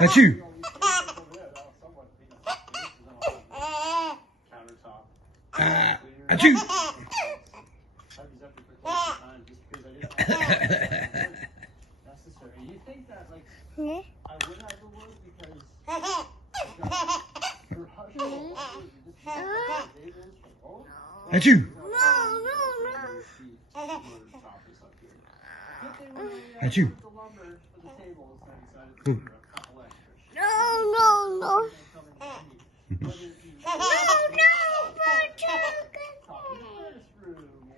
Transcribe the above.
Achoo. Achoo. You think that, like, I would have the wood because her husband Achoo. Achoo. No.